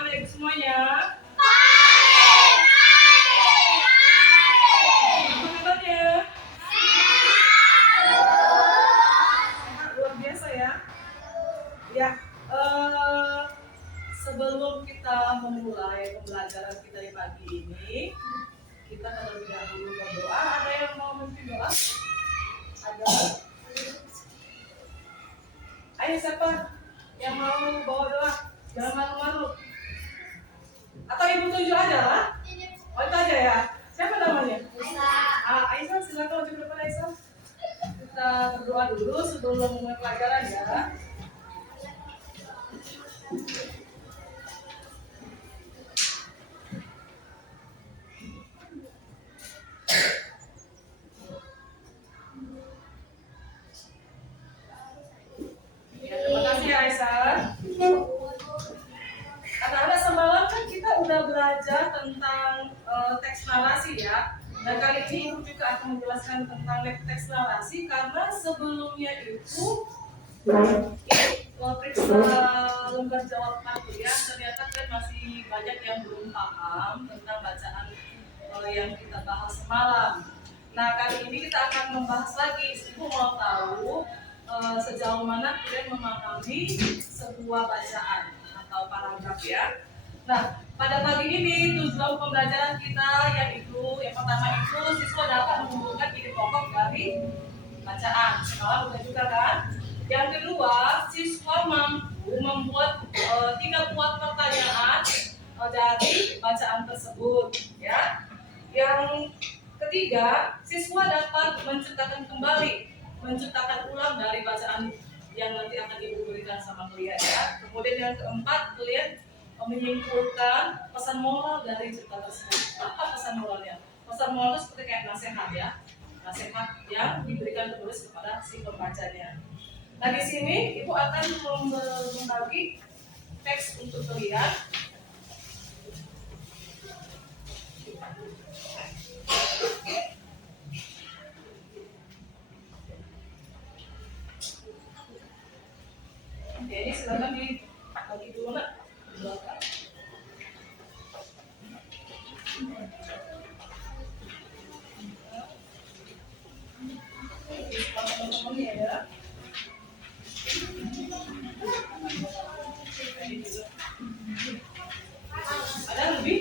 anak-anak ibu semuanya? Apa kabarnya? Sehat luar biasa ya. Ya, sebelum kita memulai pembelajaran kita di pagi ini, kita terlebih dahulu berdoa. Ada yang mau memimpin doa? Ada? Ayo siapa yang mau bawa doa? Jangan malu-malu. Atau ibu tunjuk aja lah? Oh itu aja ya. Siapa namanya? Aisyah, silakan maju ke depan Aisyah. Kita berdoa dulu sebelum mulai pelajaran ya. Terima kasih Aisyah. Anak-anak semalam kan kita udah belajar tentang teks narasi ya. Dan kali ini Ibu juga akan menjelaskan tentang teks narasi karena sebelumnya itu periksa lembar jawab kuliah ternyata kan masih banyak yang belum paham tentang bacaan yang kita bahas semalam. Nah kali ini kita akan membahas lagi. Ibu mau tahu sejauh mana kalian memahami sebuah bacaan atau paragraf ya. Nah, pada pagi ini tujuan pembelajaran kita yaitu yang pertama itu siswa dapat mengumpulkan ide pokok dari bacaan. Semalam udah juga kan? Yang kedua, siswa mampu membuat 3 buah pertanyaan dari bacaan tersebut ya. Yang ketiga, siswa dapat menciptakan ulang dari bacaan yang nanti akan Ibu berikan sama kalian ya. Kemudian yang keempat, kalian menyimpulkan pesan moral dari cerita tersebut. Apa pesan moralnya? Pesan moral itu seperti kayak nasihat ya, nasihat yang diberikan terus kepada si pembacanya. Nah di sini Ibu akan membagi teks untuk kalian. Oke, ini silakan dibagi dulu nak. Teman-teman ya. Ada lebih?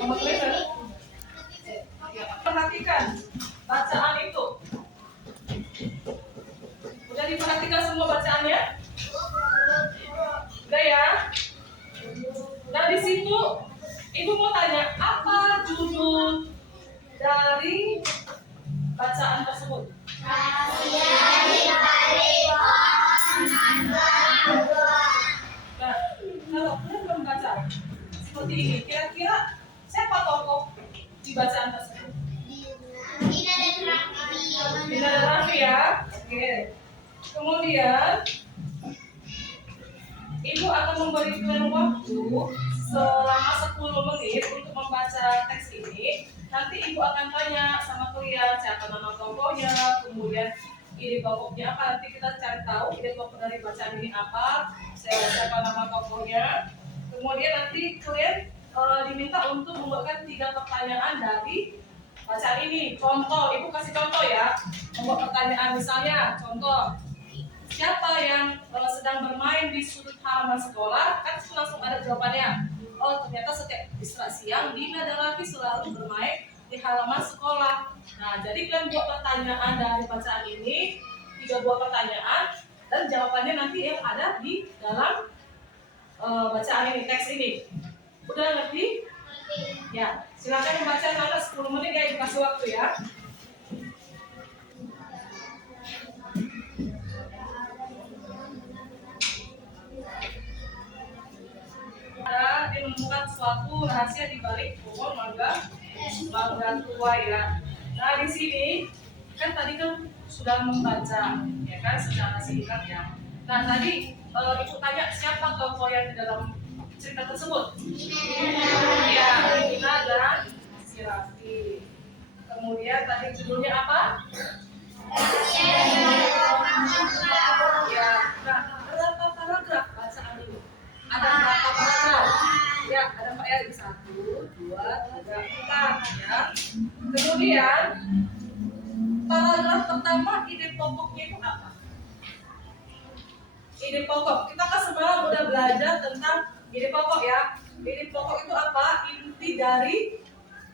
Sama kalian? Ya, perhatikan bacaan itu. Udah diperhatikan semua bacaannya? Udah ya? Nah di situ Ibu mau tanya apa judul dari bacaan tersebut? Nah, kalau kalian membaca seperti ini, kira-kira siapa tokoh di bacaan tersebut? Dina dan Raffi ya. Oke. Kemudian Ibu akan memberikan waktu selama 10 menit untuk membaca teks ini. Nanti Ibu akan tanya sama kalian siapa nama tokohnya, kemudian ide pokoknya apa. Nanti kita cari tahu ide pokok dari bacaan ini apa, siapa nama tokohnya. Kemudian nanti kalian diminta untuk membuatkan 3 pertanyaan dari bacaan ini. Contoh, Ibu kasih contoh ya. Membuat pertanyaan misalnya, contoh. Siapa yang sedang bermain di sudut halaman sekolah? Kan langsung ada jawabannya. Oh, ternyata setiap istirahat siang Dina dan Raffi selalu bermain di halaman sekolah. Nah, jadi kalian buat pertanyaan dari bacaan ini, 3 buah pertanyaan, dan jawabannya nanti yang ada di dalam bacaan ini, teks ini. Udah ngerti? Ya, silakan membaca nanti 10 menit ya, dikasih waktu ya. Dia menemukan suatu rahasia di balik pohon mangga tua ya. Nah di sini kan tadi kan sudah membaca ya kan secara singkat ya. Nah tadi Ibu tanya siapa tokoh yang di dalam cerita tersebut? Ya, Dina dan si Raffi. Kemudian tadi judulnya apa? Ya. Nah berapa paragraf bacaan ini? Kemudian paragraf pertama ide pokoknya itu apa? Ide pokok. Kita kan semalam udah belajar tentang ide pokok ya. Ide pokok itu apa? Inti dari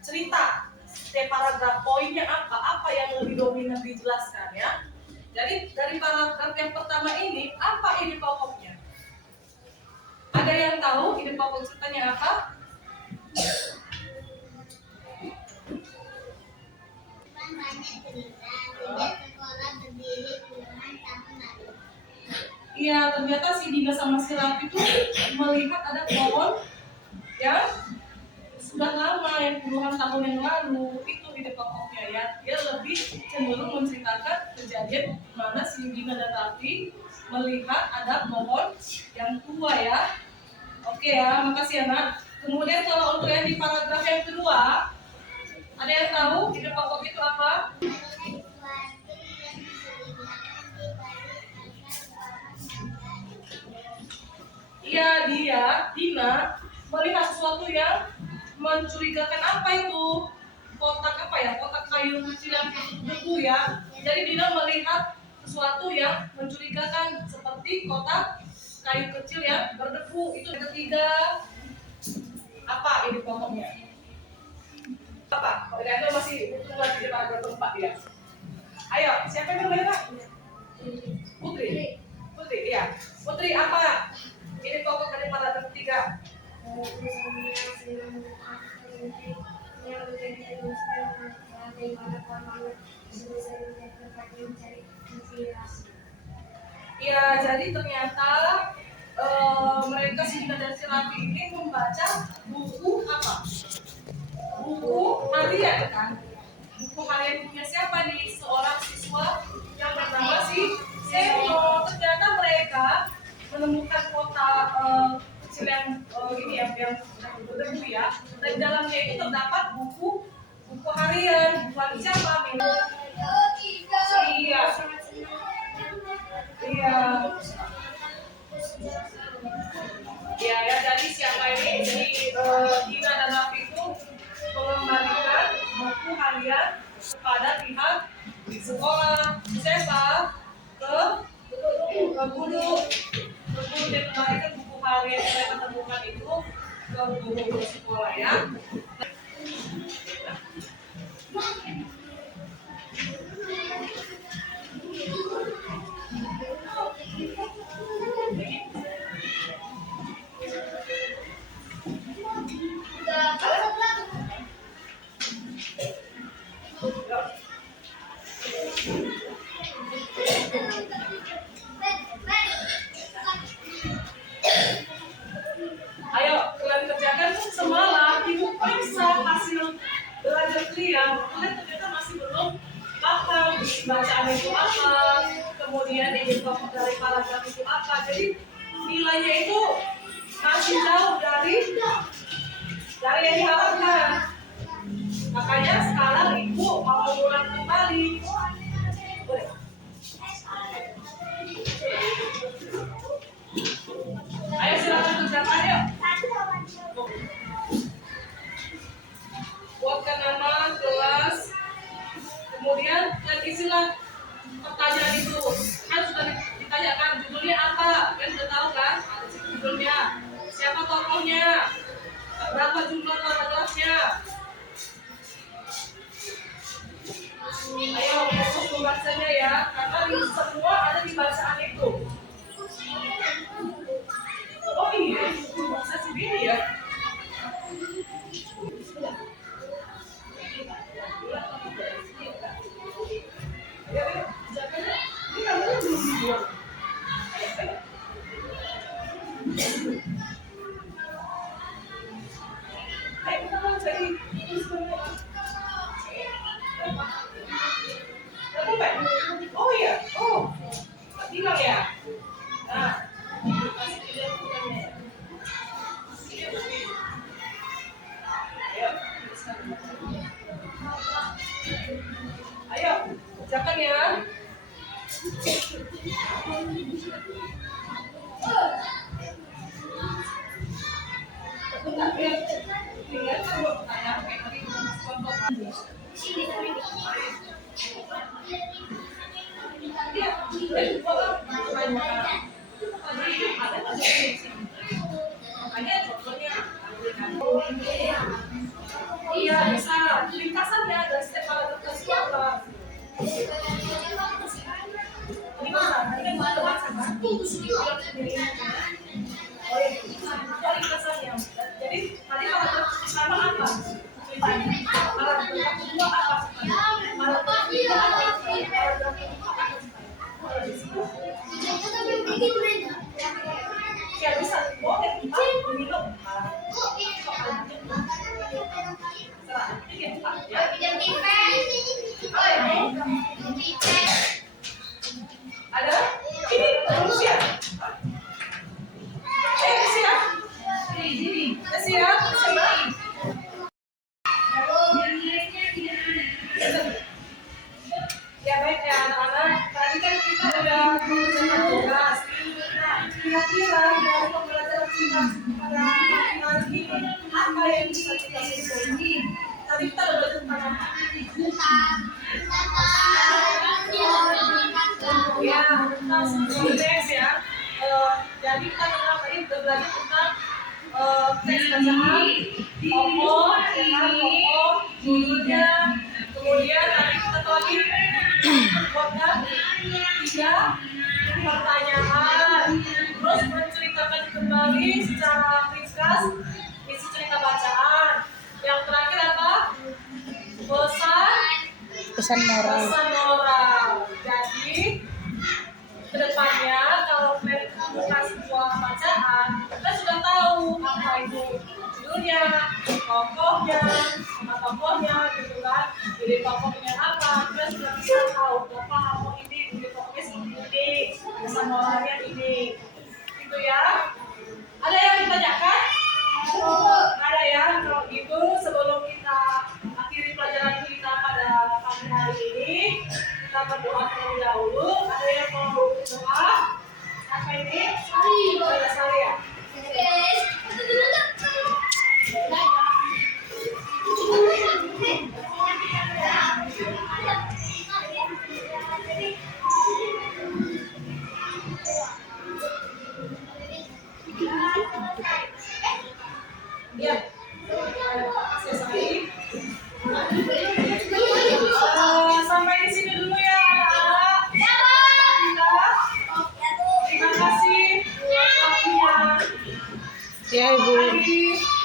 cerita. Setiap paragraf poinnya apa? Apa yang lebih dominan dijelaskan ya. Jadi dari paragraf yang pertama ini apa ide pokoknya? Ada yang tahu ide pokok ceritanya apa? Banyak cerita, sejak sekolah berdiri puluhan tahun lalu. Iya, ternyata si Dina sama si Rafi itu melihat ada pohon yang sudah lama, yang puluhan tahun yang lalu. Itu ide pokoknya ya. Dia lebih cenderung menceritakan kejadian mana si Dina dan Rafi melihat ada pohon yang tua ya. Oke ya, makasih ya nak. Kemudian kalau untuk yang di paragraf yang kedua, ada yang tahu ide pokok itu apa? Iya, Dina melihat sesuatu yang mencurigakan. Apa itu? Kotak apa ya? Kotak kayu kecil yang berdebu ya. Jadi Dina melihat sesuatu yang mencurigakan seperti kotak kayu kecil yang berdebu. Itu yang ketiga. Apa ide pokoknya? Apa? Kalau Anda masih butuh lagi di paragraf keempat ya. Ayo, siapa yang namanya Pak? Putri. Putri, iya. Putri apa? Ini pokok dari paragraf ketiga. Iya, jadi ternyata mereka Sinta dan si Rafi ini membaca buku apa? Buku harian kan? Buku harian punya siapa nih? Seorang siswa yang bernama si Seno. Ternyata mereka menemukan kotak kecil yang ini ya, yang berdebu ya. Dan dalamnya itu terdapat buku harian. Buku siapa? Iya. Iya. Ya, ya, jadi siapa ini? Jadi Dina dan Rafi itu mengembalikan buku harian pada pihak sekolah. Siapa? Ke guru. Dia kembalikan buku harian yang mereka temukan itu ke guru sekolah ya. Ayo, kalian kerjakan semalam ibu periksa hasil belajar kalian. Kalian ternyata masih belum paham bacaan itu apa, kemudian ide pokok dari paragraf itu apa. Jadi nilainya itu masih jauh dari yang diharapkan. Makanya sekarang ibu mau mengulang kembali. Boleh? Ayo silakan kerjakan yuk. Buatkan nama kelas, kemudian lagi isilah pertanyaan itu. Kan sudah ditanyakan judulnya apa, kan sudah tahu kan? Ada judulnya, siapa tokohnya, berapa jumlah paragrafnya. Ayo fokus membacanya ya, karena semua ada di bacaan itu. Oh iya, bahasa sendiri ya. Ini namanya belum dibuat. Ayo kita mau jadi oh iya, oh bilang ya. Nah, ayo, kerjakan ya. Makanya contohnya iya bisa ringkasan ya dan setiap paragraf itu apa gimana ini kan ada baca kan oh itu ringkasannya jadi tadi paragraf pertama apa ceritanya paragraf kedua apa paragraf ketiga apa paragraf keempat ya bisa boleh minum ada ini manusia siap siap ya baik ya anak-anak tadi kan kita udah mengerjakan tugas nah kira-kira dari pembelajaran kita pada pagi hari ini apa yang bisa kita simpulkan tadi kita udah belajar tentang apa ya tentang teks ya jadi kita tadi udah belajar tentang teks bacaan tokoh tokoh judulnya kemudian tadi kita tahu lagi buatkan 3 pertanyaan terus menceritakan kembali secara ringkas isi cerita bacaan yang terakhir apa Pesan moral. Jadi kedepannya kalau kalian membuka sebuah bacaan kita sudah tahu apa itu judulnya tokohnya sama tokohnya gitu kan jadi tokohnya apa kita sudah bisa tahu apa ini jadi tokohnya seperti ini pesan moralnya ini gitu ya ada yang ditanyakan ada ya kalau gitu sebelum kita akhiri pelajaran kita pada pagi hari ini kita berdoa terlebih dahulu ada yang mau doa apa ini Sari ya ya sampai di sini dulu ya anak-anak. Terima kasih waktunya. Ya, Ibu. Mari.